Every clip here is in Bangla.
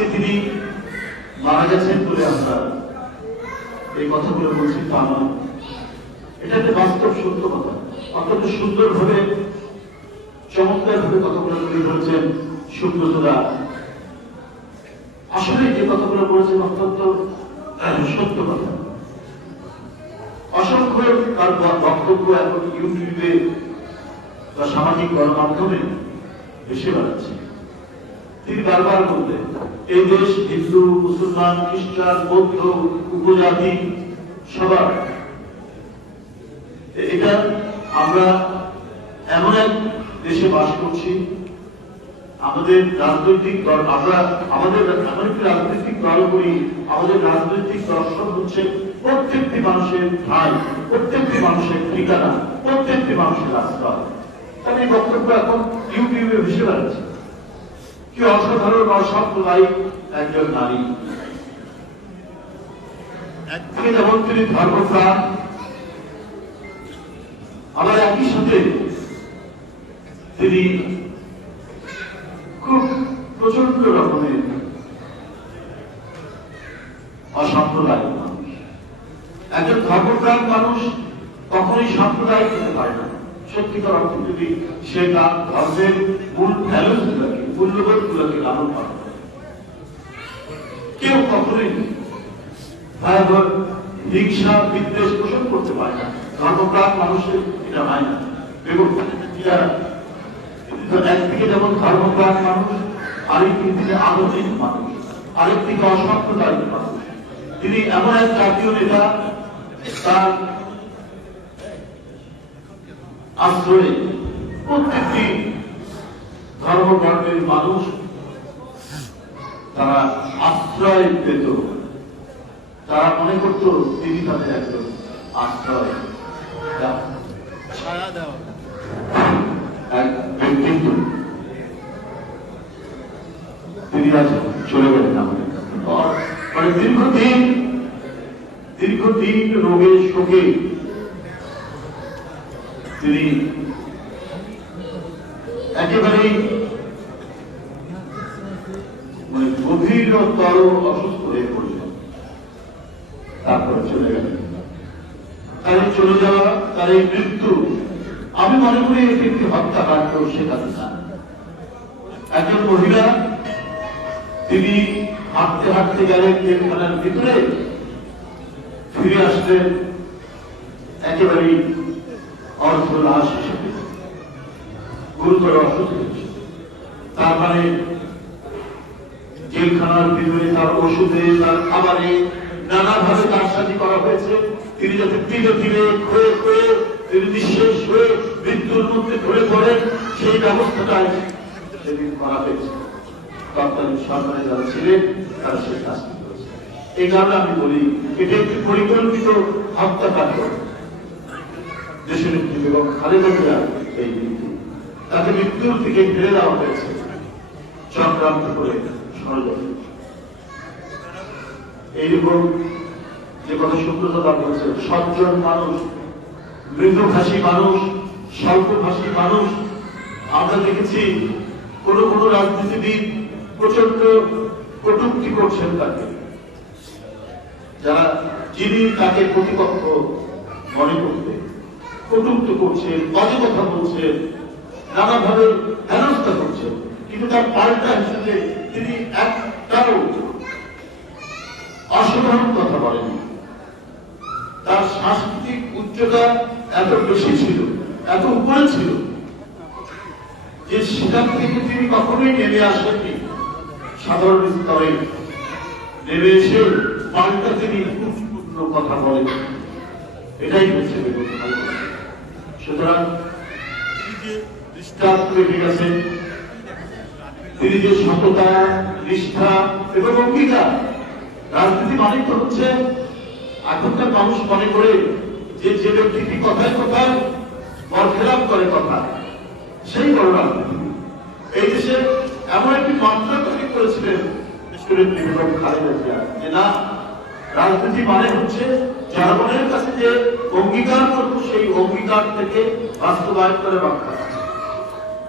আজকে তিনি মারা গেছেন বলে আমরা এই কথাগুলো বলছি তা নয়, এটা একটা বাস্তব সত্য কথা। অত্যন্ত সুন্দরভাবে চমৎকারভাবে কথাগুলো তুলে ধরেছেন সুব্রতদা। আসলে যে কথাগুলো বলেছেন অত্যন্ত সত্য কথা। অসংখ্য তার বক্তব্য এখন ইউটিউবে বা সামাজিক গণমাধ্যমে এসে বেড়াচ্ছে। তিনি বারবার বলতেন এই দেশ হিন্দু, মুসলমান, খ্রিস্টান, বৌদ্ধ, উপজাতি সবার, এটা আমরা এমন এক দেশে বাস করছি। আমাদের রাজনৈতিক দল, আমরা আমাদের এমন একটি রাজনৈতিক দল করি, আমাদের রাজনৈতিক দর্শন হচ্ছে প্রত্যেকটি মানুষের ঠাঁই, প্রত্যেকটি মানুষের ঠিকানা, প্রত্যেকটি মানুষের আশ্রয়। তাদের বক্তব্য এখন ইউটিউবে ভেসে বেড়াচ্ছে। কি অসাধারণ অসাম্প্রদায়িক একজন নারী। একদিকে যেমন তিনি ধর্মপ্রাণ, আবার একই সাথে তিনি খুব প্রচন্ড রকমের অসাম্প্রদায়িক মানুষ। একজন ধর্মপ্রাণ মানুষ কখনোই সাম্প্রদায়িক হতে পারে না। সত্যিকার অর্থে যদি সে তার ধর্মের মূল ভ্যালুস গুলোকে, মূল্যবোধ গুলোকে লালন পালন করে, কেউ কখনোই ভয়াবহ হিংসা বিদ্বেষ পোষণ করতে পারে না। ধর্মপ্রাণ মানুষের এটা হয় না। এবং একদিকে যেমন ধর্মপ্রাণ মানুষ, আরেকদিকে তিনি আধুনিক মানুষ, আরেকদিকে অসাম্প্রদায়িক মানুষ। তিনি এমন এক জাতীয় নেতা, তার আশ্রয়ে প্রত্যেকটি ধর্মবর্ণের মানুষ তারা আশ্রয় পেত। তারা মনে করত তিনি তাদের একজন আশ্রয় ছায়া দেওয়া এক ব্যক্তিত্ব। তিনি আজ চলে গেলেন আমাদের মানে দীর্ঘদিন রোগের শোকে তিনি একেবারেই মানে গভীরতর অসুস্থ হয়ে পড়লেন। তারপরে চলে গেলেন। তার চলে যাওয়া, তার এই মৃত্যু, আমি মনে করি এটি একটি হত্যাকাণ্ড। শেখাতে না, একজন মহিলা তিনি হাঁটতে হাঁটতে গেলেন জেলখানার ভিতরে, ফিরে আসলেন একেবারেই অর্ধলাশ হিসেবে, গুরুতর অসুস্থ হয়েছে। তার মানে জেলখানার ভিতরে তার ওষুধে, তার খাবারে নানাভাবে তার সাথে করা হয়েছে। তিনি যাতে ধীরে ধীরে ক্ষয়ে ক্ষয়ে তিনি নিঃশেষ হয়ে মৃত্যুর মধ্যে ধরে পড়েন, সেই ব্যবস্থাটাই সেদিন করা হয়েছে। তৎকালীন সরকারে যারা ছিলেন তারা সেই কাজটি করেছে। এই কারণে আমি বলি এটি একটি পরিকল্পিত হত্যাকাণ্ড। দেশের এবং খালেদা জিয়ার এই মৃত্যু, তাকে মৃত্যুর থেকে ফেলে দেওয়া হয়েছে চক্রান্ত করে, ষড়যন্ত্র। এইরকম যে কথা সুব্রতদা বলছে, সজ্জন মানুষ, মৃদুভাষী মানুষ, স্বল্পভাষী মানুষ। আমরা দেখেছি কোন কোন রাজনীতিবিদ প্রচন্ড কটূক্তি করছেন তাকে, যারা যিনি তাকে প্রতিপক্ষ মনে করতে কটূক্তি করছেন, বাজে কথা বলছেন, নানাভাবে হেনস্থা করছেন। কিন্তু তার পাল্টা হিসেবে তিনি একটাও অসাধারণ কথা বলেনি। তার সাংস্কৃতিক উচ্চতা এত বেশি ছিল, এত উপরে ছিল যে সেখান থেকে তিনি কখনোই নেমে আসেননি সাধারণ স্তরে। নেমে এসে পাল্টা তিনি গুরুত্বপূর্ণ কথা বলেন। এটাই হচ্ছে বেগম খালেদা। সুতরাং তিনি যে দৃষ্টান্ত রেখে গেছেন, তিনি যে সততা, নিষ্ঠা এবং অঙ্গীকার। রাজনীতি মানে তো হচ্ছে, এখনকার মানুষ মনে করে যে যে ব্যক্তিটি কথায় কথায় বরখেলাপ করে কথা, সেই বড় রাজনীতি। এই দেশে এমন একটি মাত্রা তৈরি করেছিলেন বেগম খালেদা জিয়া, যে না, রাজনীতি মানে হচ্ছে জনগণের কাছে যে অঙ্গীকার করবো সেই অঙ্গীকার থেকে বাস্তবায়ন করে রক্ষা।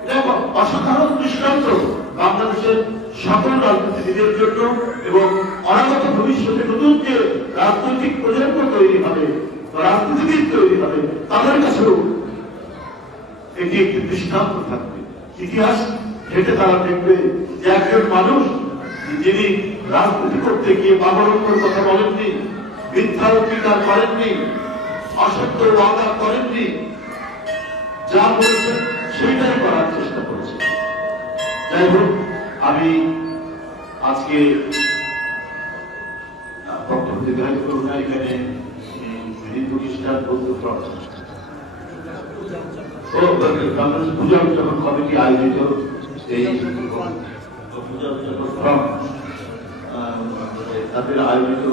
এটা অসাধারণ দৃষ্টান্ত বাংলাদেশের সকল রাজনীতিবিদের জন্য এবং অনাগত ভবিষ্যতে নতুন যে রাজনৈতিক প্রজন্ম তৈরি হবে বা রাজনীতিবিদ তৈরি হবে তাদের কাছেও এটি একটি দৃষ্টান্ত থাকবে। ইতিহাস ঘেটে তারা দেখবে যে একজন মানুষ যিনি রাজনীতি করতে গিয়ে পাগলত্বের কথা বলেননি, মিথ্যা অঙ্গীকার করেননি, অসত্য ওয়াদা করেননি, যা বলেছেন সেইটাই করার চেষ্টা করেছেন। যাই হোক, আমি আজকে বক্তব্য দীর্ঘায়িত করব না। এখানে হিন্দু খ্রিস্টান বৌদ্ধ কংগ্রেস পূজা উদযাপন কমিটি আয়োজিত এই পূজা উদযাপন তাদের আয়োজিত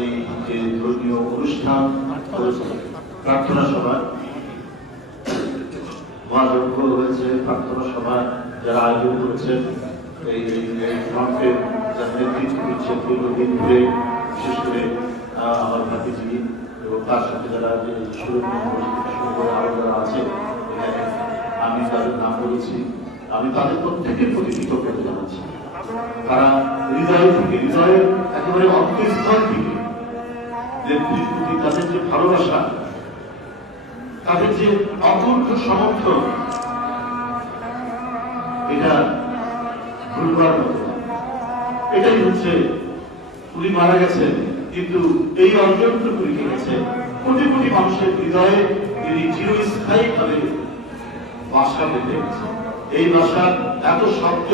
এই যে ধর্মীয় অনুষ্ঠান প্রার্থনা সভা মহাযজ্ঞ হয়েছে, প্রার্থনা সভা যারা আয়োজন করেছেন এই ফ্রন্টের যারা নেতৃত্ব দিচ্ছেন দীর্ঘদিন ধরে, বিশেষ করে আমার ভাতিজি এবং তার সাথে যারা যে আরো যারা আছে এখানে, আমি তাদের নাম বলেছি। আমি তাদের প্রত্যেকের প্রতি কৃতজ্ঞতা জানাচ্ছি। তারা হৃদয় থেকে, হৃদয়ের একেবারে অন্তঃস্থল থেকে নেতৃত্ব প্রতি তাদের যে ভালোবাসা, তাদের যে অকুণ্ঠ সমর্থন, এটা ভুলবার মতো। এটাই হচ্ছে, উনি মারা গেছেন কিন্তু এই অর্জনটুকু রেখে গেছেন কোটি কোটি মানুষের হৃদয়ে। তিনি চিরস্থায়ী ভাবে বাসা বেঁধে গেছেন। এই বাসা এত শক্ত